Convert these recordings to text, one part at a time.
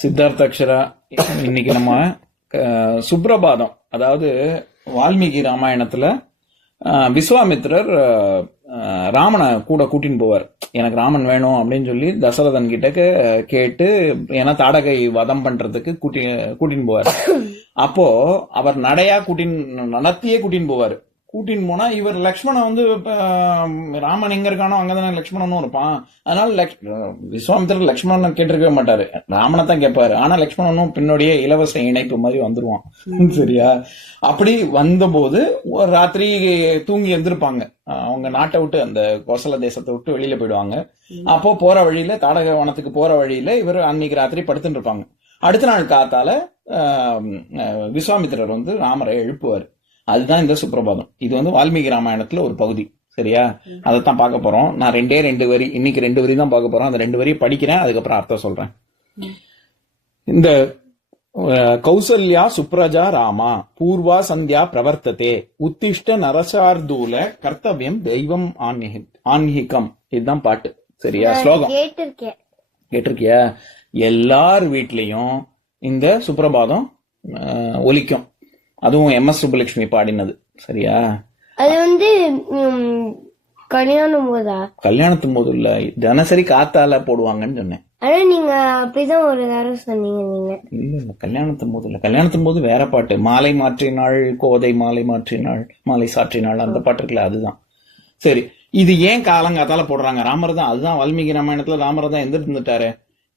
சித்தார்த்த அக்ஷரா இன்னைக்கு நம்ம சுப்ரபாதம் அதாவது வால்மீகி ராமாயணத்துல விஸ்வாமித்ரர் ராமனை கூட கூட்டின்னு போவார். எனக்கு ராமன் வேணும் அப்படின்னு சொல்லி தசரதன் கிட்ட கேட்டு ஏன்னா தாடகை வதம் பண்றதுக்கு கூட்டி கூட்டின்னு போவார். அப்போ அவர் நடையா கூட்டின்னு நடத்தியே கூட்டின்னு போவார். கூட்டின்னு போனா இவர் லக்ஷ்மணன் வந்து ராமன் எங்க இருக்கானோ அங்கதானே லக்ஷ்மணனும் இருப்பான். அதனால லக்ஷ்- விஸ்வாமித்திரர் லக்ஷ்மணன் கேட்டிருக்கவே மாட்டாரு. ராமனை தான் கேட்பாரு. ஆனா லக்ஷ்மணனும் பின்னாடியே இலவச இணைப்பு மாதிரி வந்துருவான். சரியா? அப்படி வந்தபோது ஒரு ராத்திரி தூங்கி எந்திருப்பாங்க. அவங்க நாட்டை விட்டு அந்த கோசல தேசத்தை விட்டு வெளியில போயிடுவாங்க. அப்போ போற வழியில தாடக வனத்துக்கு போற வழியில இவர் அன்னைக்கு ராத்திரி படுத்துட்டு இருப்பாங்க. அடுத்த நாள் காத்தால விஸ்வாமித்திரர் வந்து ராமரை எழுப்புவார். அதுதான் இந்த சுப்பிரபாதம். இது வந்து வால்மீகி ராமாயணத்துல ஒரு பகுதி. சரியா? அதைத்தான் பார்க்க போறோம். நான் ரெண்டே ரெண்டு வரி இன்னைக்கு ரெண்டு வரி தான் பார்க்க போறோம். அந்த ரெண்டு வரி படிக்கிறேன். அதுக்கப்புறம் அர்த்தம் சொல்றேன். இந்த கௌசல்யா சுப்ரஜா ராமா பூர்வா சந்தியா பிரவர்த்ததே உத்திஷ்ட நரசார்தூல கர்த்தவியம் தெய்வம் ஆன்மீக ஆன்மீகம் இதுதான் பாட்டு. சரியா? ஸ்லோகம். கேட்டிருக்கியா? எல்லார் வீட்லயும் இந்த சுப்ரபாதம் ஒலிக்கும். அதுவும் எம் எஸ் சுப்புலட்சுமி பாடினது. சரியா? அது வந்து கல்யாணம் போதா? கல்யாணத்து போது இல்ல. தினசரி காத்தால போடுவாங்கன்னு சொன்னேன். ஆனா நீங்க அப்படிதான் ஒரு தடவை சொன்னீங்க நீங்க. இல்ல இல்ல. கல்யாணத்து போது இல்ல. கல்யாணத்து போது வேற பாட்டு. மாலை மாற்றினாள் கோதை மாலை மாற்றினாள் மாலை சாற்றினாள் அந்த பாட்டு இருக்குல்ல அதுதான். சரி. இது ஏன் காலங்காத்தால போடுறாங்க? ராமர் தான். அதுதான் வால்மீகி ராமாயணத்துல ராமர் தான் எந்திருந்துட்டாரு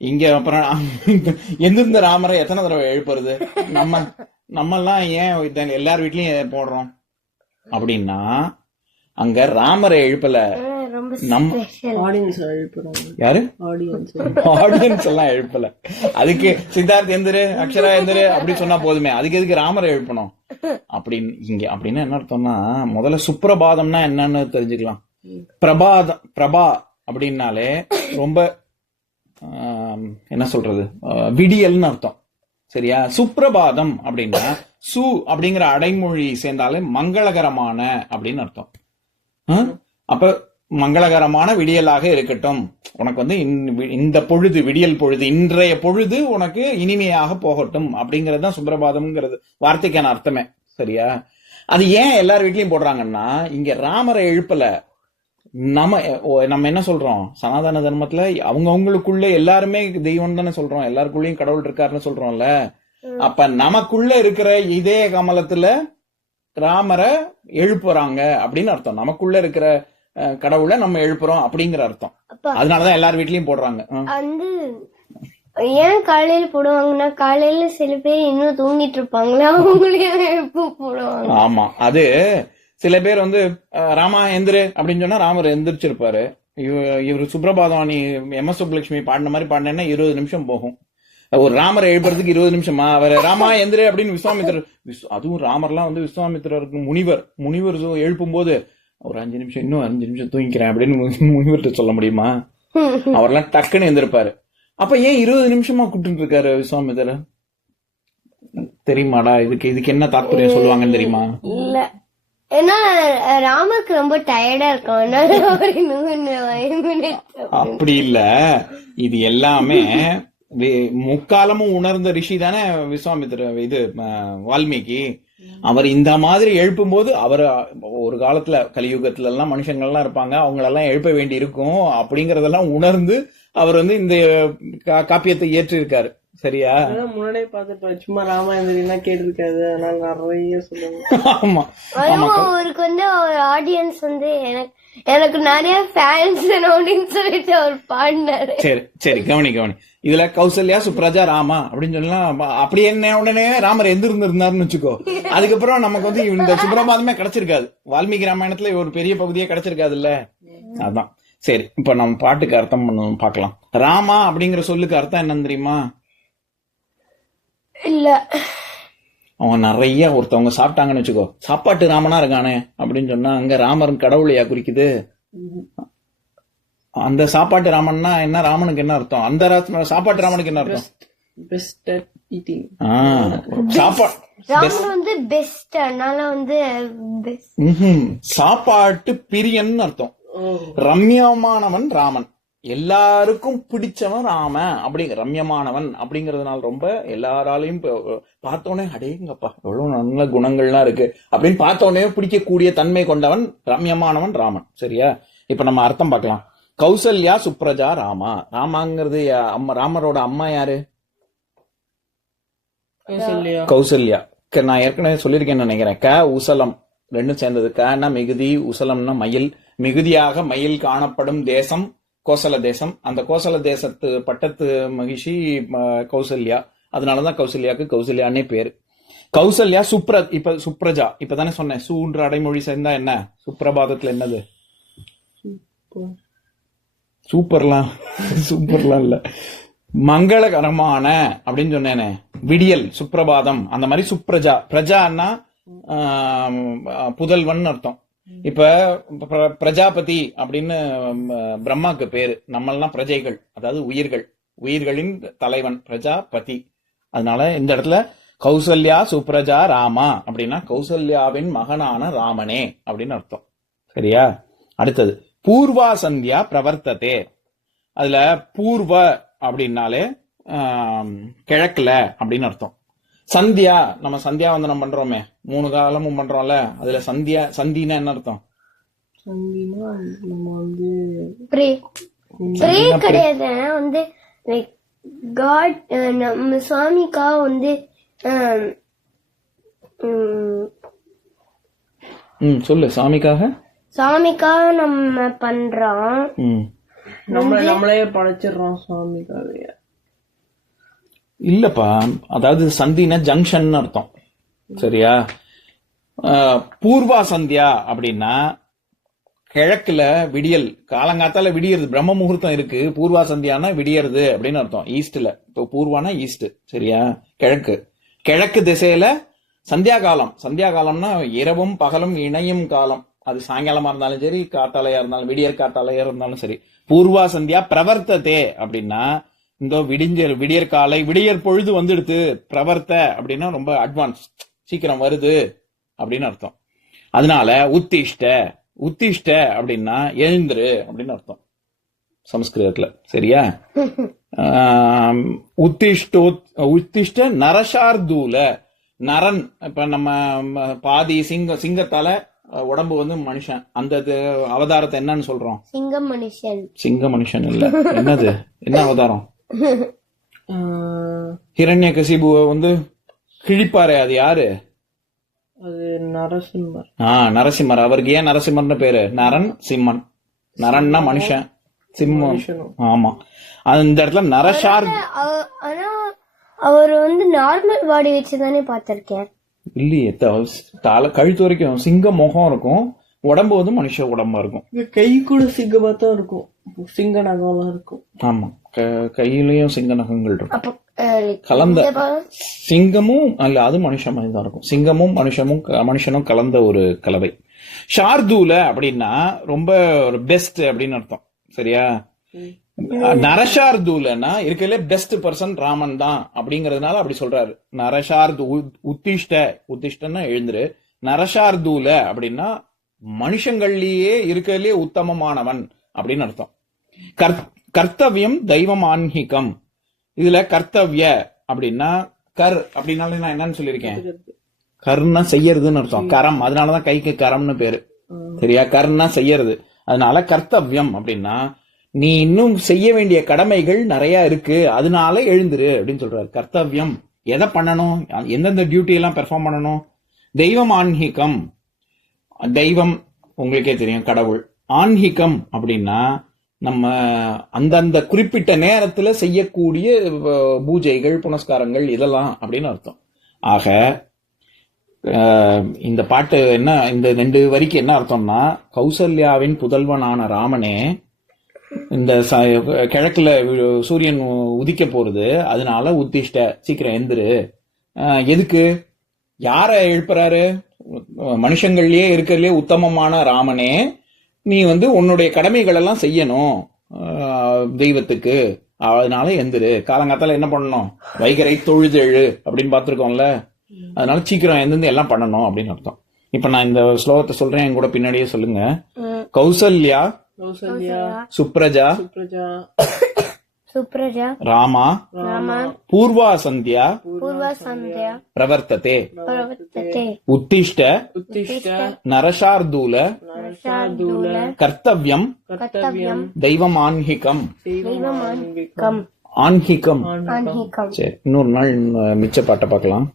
இங்க அப்புறம் எந்திருந்த ராமரை எத்தனை தடவை எழுப்புறது? நம்ம நம்ம எல்லாம் ஏன் எல்லார் வீட்லயும் போடுறோம்? அப்படின்னா அங்க ராமரை எழுப்பல. எழுப்புறாங்க. யாரு? ஆடியன்ஸ் எல்லாம் எழுப்பல. அதுக்கு சித்தார்த் எந்திரு அக்ஷரா எந்திரு அப்படி சொன்னா போதுமே. அதுக்கு எதுக்கு ராமரை எழுப்பணும்? அப்படின்னு இங்க அப்படின்னு என்ன அர்த்தம்னா முதல்ல சுப்ரபாதம்னா என்னன்னு தெரிஞ்சுக்கலாம். பிரபாதம் பிரபா அப்படின்னாலே ரொம்ப என்ன சொல்றது? விடியல்னு அர்த்தம். சரியா? சுப்ரபாதம் அப்படின்னா சு அப்படிங்கிற அடைமொழி சேர்ந்தாலே மங்களகரமான அப்படின்னு அர்த்தம். அப்ப மங்களகரமான விடியலாக இருக்கட்டும். உனக்கு வந்து இந்த- இந்த பொழுது விடியல் பொழுது இன்றைய பொழுது உனக்கு இனிமையாக போகட்டும் அப்படிங்கிறது தான் சுப்பிரபாதம்ங்கிறது வார்த்தைக்கான அர்த்தமே. சரியா? அது ஏன் எல்லார் வீட்லயும் போடுறாங்கன்னா இங்க ராமரை எழுப்பல. நம்ம நம்ம என்ன சொல்றோம்? சனாதன தர்மத்துல அவங்க அவங்களுக்குள்ள எல்லாருமே தெய்வம் தானே சொல்றோம். எல்லாருக்குள்ளயும் கடவுள் இருக்காருன்னு சொல்றோம்ல. அப்ப நமக்குள்ள இருக்கிற இதே கமலத்துல ராமரை எழுப்புறாங்க அப்படின்னு அர்த்தம். நமக்குள்ள இருக்கிற கடவுளை நம்ம எழுப்புறோம் அப்படிங்கிற அர்த்தம். அதனாலதான் எல்லார் வீட்லயும் போடுறாங்க. ஏன் காலையில போடுவாங்கன்னா காலையில சில பேர் இன்னும் தூங்கிட்டு இருப்பாங்களா? அவங்களையும் எப்போ போடுவாங்க. ஆமா. அது சில பேர் வந்து ராமா எந்திரு அப்படின்னு சொன்னா ராமர் எந்திரிச்சிருப்பாரு. இவ- இவர் சுப்ரபாதம் நீ எம் எஸ் சுப்புலட்சுமி பாடின மாதிரி பாடினேன்னா இருபது நிமிஷம் போகும். ஒரு ராமரை எழுப்புறதுக்கு இருபது நிமிஷமா. அவர் ராமா எந்திரு அப்படின்னு விஸ்வாமித்திரர் விஸ்- அதுவும் ராமர்லாம் வந்து விஸ்வாமித்திரருக்கு முனிவர் முனிவர் சொ- எழுப்பும்போது ஒரு அஞ்சு நிமிஷம் இன்னும் அஞ்சு நிமிஷம் தூங்கிக்கிறேன் அப்படின்னு முனிவர்கிட்ட சொல்ல முடியுமா? அவர்லாம் டக்குன்னு எந்திருப்பாரு. அப்ப ஏன் இருபது நிமிஷமா கூப்பிட்டு இருக்காரு விஸ்வாமித்திரர் தெரியுமாடா இதுக்கு இதுக்கு என்ன தாற்பயம் சொல்லுவாங்கன்னு தெரியுமா? ஏன்னா ராமருக்கு ரொம்ப டயர்டா இருக்கும். அப்படி இல்ல. இது எல்லாமே முக்காலமும் உணர்ந்த ரிஷி தானே விஸ்வாமித்திர இது வால்மீகி. அவர் இந்த மாதிரி எழுப்பும் போது அவர் ஒரு காலத்துல கலியுகத்துல எல்லாம் மனுஷங்கள்லாம் இருப்பாங்க. அவங்களெல்லாம் எழுப்ப வேண்டி இருக்கும் அப்படிங்கறதெல்லாம் உணர்ந்து அவர் வந்து இந்த கா- காப்பியத்தை ஏற்றிருக்காரு. சரியா? முன்னாடியே பார்த்துருப்பேன் சும்மா ராமாயணம் கேட்டிருக்காது. அதனால நிறைய அதுவும் அவருக்கு வந்து அவர் ஆடியன்ஸ் வந்து எனக்கு எனக்கு நிறைய ஃபேன்ஸ் அப்படின்னு சொல்லிட்டு அவர் பாடினாரு. சரி சரி கவனி கவனி. இதுல கௌசல்யா சுப்ரஜா ராமா அப்படின்னு சொல்லலாம் அப்படி என்ன உடனே ராமர் எந்திருந்திருந்தாருன்னு வச்சுக்கோ. அதுக்கப்புறம் நமக்கு வந்து இந்த சுப்ரபாதமே கிடைச்சிருக்காது. வால்மீகி ராமாயணத்துல ஒரு பெரிய பகுதியே கிடைச்சிருக்காது இல்ல அதான். சரி இப்ப நம்ம பாட்டுக்கு அர்த்தம் பண்ண பார்க்கலாம். ராமா அப்படிங்கிற சொல்லுக்கு அர்த்தம் என்னன்னு தெரியுமா? இல்ல. அவன் நிறைய ஒருத்தவங்க சாப்பிட்டாங்கன்னு வச்சுக்கோ. சாப்பாட்டு ராமனா இருக்கானே அப்படின்னு சொன்னா அங்க ராமர் கடவுளையா குறிக்குது. அந்த சாப்பாட்டு ராமன்னா என்ன ராமனுக்கு என்ன அர்த்தம்? அந்த சாப்பாட்டு ராமனுக்கு என்ன அர்த்தம். சாப்பாட்டு பிரியன் அர்த்தம். ரம்யமானவன் ராமன். எல்லாருக்கும் பிடிச்சவன் ராமன் அப்படிங்க ரம்யமானவன் அப்படிங்கறதுனால ரொம்ப எல்லாராலையும் பார்த்தோன்னே அடேங்கப்பா எவ்வளவு நல்ல குணங்கள்லாம் இருக்கு. அப்படின்னு பார்த்தோன்னே பிடிக்கக்கூடிய தன்மை கொண்டவன் ரம்யமானவன் ராமன். சரியா? இப்ப நம்ம அர்த்தம் பார்க்கலாம். கௌசல்யா சுப்ரஜா ராமா. ராமாங்கிறது அம்மா ராமரோட அம்மா யாரு? கௌசல்யா. நான் ஏற்கனவே சொல்லியிருக்கேன்னு நினைக்கிறேன். க உசலம். ரெண்டும் சேர்ந்தது. கனா மிகுதி உசலம்னா மயில். மிகுதியாக மயில் காணப்படும் தேசம் கோசல தேசம். அந்த கோசல தேசத்து பட்டத்து மகிஷி கௌசல்யா. அதனாலதான் கௌசல்யாக்கு கௌசல்யான்னே பேரு. கௌசல்யா சுப்ர இப்ப சுப்ரஜா. இப்பதானே சொன்னேன். சூன்ற அடைமொழி சேர்ந்தா என்ன? சுப்ரபாதத்துல என்னது? சூப்பர்லாம். சூப்பர்லாம் இல்ல. மங்களகரமான அப்படின்னு சொன்னேனே. விடியல் சுப்ரபாதம். அந்த மாதிரி சுப்ரஜா. பிரஜான்னா புதல்வன் அர்த்தம். இப்ப பிரஜாபதி அப்படின்னு பிரம்மாக்கு பேரு. நம்மளாம் பிரஜைகள் அதாவது உயிர்கள். உயிர்களின் தலைவன் பிரஜாபதி. அதனால இந்த இடத்துல கௌசல்யா சுப்ரஜா ராமா அப்படின்னா கௌசல்யாவின் மகனான ராமனே அப்படின்னு அர்த்தம். சரியா? அடுத்தது பூர்வா சந்தியா பிரவர்த்ததே. அதுல பூர்வ அப்படின்னாலே கிழக்குல அப்படின்னு அர்த்தம். சந்தியா நம்ம சந்தியா வந்தனம் பண்றோமே. மூணு காலமும் பண்றோம்ல அதுல சந்தியா சந்தினா என்ன அர்த்தம்? சந்தினா நம்ம வந்து ப்ரே ப்ரே கிடையாது. வந்து லைக் காட் நம்ம சுவாமிக்காக வந்து ஆம், ம், ம் சொல்லு சாமிக்காக சாமிக்காக நம்ம பண்றோம். ம். நம்மள நம்மளே படைச்சிடுறோம் சுவாமிக்காக இல்லப்பா. அதாவது சந்தினா ஜங்ஷன் அர்த்தம். சரியா? பூர்வா சந்தியா அப்படின்னா கிழக்குல விடியல் காலங்காத்தால விடியறது பிரம்ம முகூர்த்தம் இருக்கு. பூர்வா சந்தியானா விடியறது அப்படின்னு அர்த்தம். ஈஸ்ட்ல. இப்போ பூர்வானா ஈஸ்ட். சரியா? கிழக்கு. கிழக்கு திசையில சந்தியா காலம். சந்தியா காலம்னா இரவும் பகலும் இணையும் காலம். அது சாயங்காலமா இருந்தாலும் சரி காத்தாலையா இருந்தாலும் விடியற் காத்தாலையா இருந்தாலும் சரி. பூர்வா சந்தியா பிரவர்த்ததே அப்படின்னா இந்த விடிஞ்ச விடியற் காலை விடியற் பொழுது வந்துடுத்து பிரவர்த்த அப்படின்னா ரொம்ப அட்வான்ஸ் சீக்கிரம் வருது அப்படின்னு அர்த்தம். அதனால உத்திஷ்ட உத்திஷ்ட அப்படின்னா எழுந்துரு அப்படின்னு அர்த்தம். சமஸ்கிருதத்துல. சரியா? உத்திஷ்டோ உத்திஷ்ட நரசார்தூல நரன். இப்ப நம்ம பாதி சிங்க சிங்கத்தால உடம்பு வந்து மனுஷன். அந்த அவதாரத்தை என்னன்னு சொல்றோம்? சிங்கம் மனுஷன். சிங்க மனுஷன் இல்ல. என்னது? என்ன அவதாரம்? ஹிரண்ய கசிபுவை வந்து கிழிப்பாரு அது யாரு? அது நரசிம்மர். ஆ நரசிம்மர். அவருக்கு ஏன் நரசிம்மர்னு பேரு? நரன் சிம்மன். நரன்னா மனுஷன். சிம்மம். ஆமா. அந்த இடத்துல நரசார் அவ- ஆனா அவர் வந்து நார்மல் பாடி வச்சு தானே பார்த்திருக்கேன். இல்லையே தலை கழுத்து வரைக்கும் சிங்க முகம் இருக்கும். உடம்பு வந்து மனுஷ உடம்பா இருக்கும். கை கூட சிங்கமா தான் இருக்கும். சிங்க நகம்லாம் இருக்கும். ஆமா. கையிலயும் சிங்க நகங்கள் இருக்கும் கலந்த சிங்கமும் அல்ல அது மனுஷ தான் இருக்கும். சிங்கமும் மனுஷமும் மனுஷனும் கலந்த ஒரு கலவை. ஷார்தூல அப்படின்னா ரொம்ப ஒரு பெஸ்ட் அப்படின்னு அர்த்தம். சரியா? நரஷார்தூலனா இருக்கல பெஸ்ட் பர்சன் ராமன் தான் அப்படிங்கறதுனால அப்படி சொல்றாரு. நரஷார்து உத்திஷ்ட உத்திஷ்டன்னா எழுந்துரு. நரஷார்தூல அப்படின்னா மனுஷங்கள்லயே இருக்கறதுலயே உத்தமமானவன் அப்படின்னு அர்த்தம். கர்- கர்த்தவியம் தெய்வம் ஆன்மீகம் இதுல கர்த்தவ்ய அப்படின்னா கர் அப்படின்னால நான் என்னன்னு சொல்லியிருக்கேன்? கர்னா செய்யறதுன்னு அர்த்தம். கரம். அதனாலதான் கைக்கு கரம்னு பேரு. சரியா? கர்னா செய்யறது. அதனால கர்த்தவ்யம் அப்படின்னா நீ இன்னும் செய்ய வேண்டிய கடமைகள் நிறைய இருக்கு. அதனால எழுந்துரு அப்படின்னு சொல்றாரு. கர்த்தவ்யம். எதை பண்ணணும்? எந்தெந்த டியூட்டி எல்லாம் பெர்ஃபார்ம் பண்ணணும்? தெய்வம் ஆன்மீகம் தெய்வம் உங்களுக்கே தெரியும் கடவுள். ஆன்மீகம் அப்படின்னா நம்ம அந்தந்த குறிப்பிட்ட நேரத்தில் செய்யக்கூடிய பூஜைகள் புனஸ்காரங்கள் இதெல்லாம் அப்படின்னு அர்த்தம். ஆக இந்த பாட்டு என்ன இந்த ரெண்டு வரிக்கு என்ன அர்த்தம்னா கௌசல்யாவின் புதல்வனான ராமனே இந்த ச- கிழக்குல சூரியன் உதிக்க போறது அதனால உத்திஷ்ட சீக்கிரம் எந்திரு. எதுக்கு? யார எழுப்புறாரு? மனுஷங்கள்லயே இருக்கிறதுலே உத்தமமான ராமனே நீ வந்து உன்னுடைய கடமைகள் எல்லாம் செய்யணும் தெய்வத்துக்கு. அதனால எந்திரு. காலங்காத்தால என்ன பண்ணணும்? வைகரை தொழுதெழு அப்படின்னு பார்த்திருக்கோம்ல. அதனால சீக்கிரம் எந்திருந்து எல்லாம் பண்ணணும் அப்படின்னு அர்த்தம். இப்ப நான் இந்த ஸ்லோகத்தை சொல்றேன். என் கூட பின்னாடியே சொல்லுங்க. கௌசல்யா சுப்ரஜா. சுப்ரஜா ராமா. ராமா. பூர்வா சந்தியா. பூர்வ சந்தியா. பிரவர்த்ததே. பிரவர்த்ததே. உத்திஷ்ட. உத்திஷ்ட. நரசார்தூல. நரசார்தூல. கர்த்தவ்யம். கர்த்தவ்யம். தெய்வம் ஆன்ஹிகம் தெய்வமான்விகம் கம் ஆன்ஹிகம் ஆன்ஹிகம் சரி இன்னொரு நாள் மிச்ச பாட்டை பார்க்கலாம்.